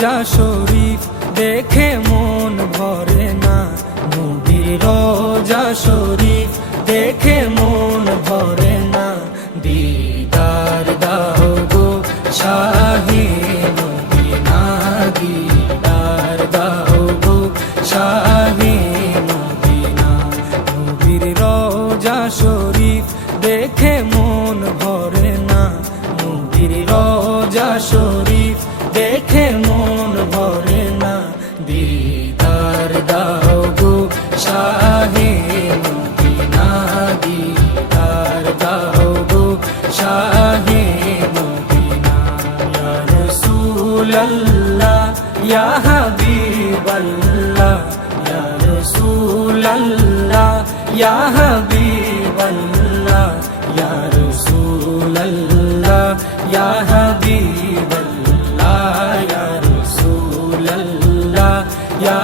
রোজা শরীফ দেখে মন ভরে না, নবীর রোজা শরীফ দেখে মন ভরে না। দিদার দাও গো শাহে মদিনা, দিদার দাও গো শাহে মদিনা। নবীর রোজা শরীফ দেখে মন ভরে না, নবীর রোজা শরীফ দেখে মন ভরে না। দিদার দাও গো শাহে মদিনা, দিদার দাও গো শাহে মদিনা। ইয়া রাসূলাল্লাহ ইয়া হাবিবাল্লাহ, ইয়া রাসূলাল্লাহ ইয়া হাবিবাল্লাহ, ইয়া রাসূলাল্লাহ ইয়া হাবিবাল্লাহ, ইয়া রাসূলাল্লাহ ইয়া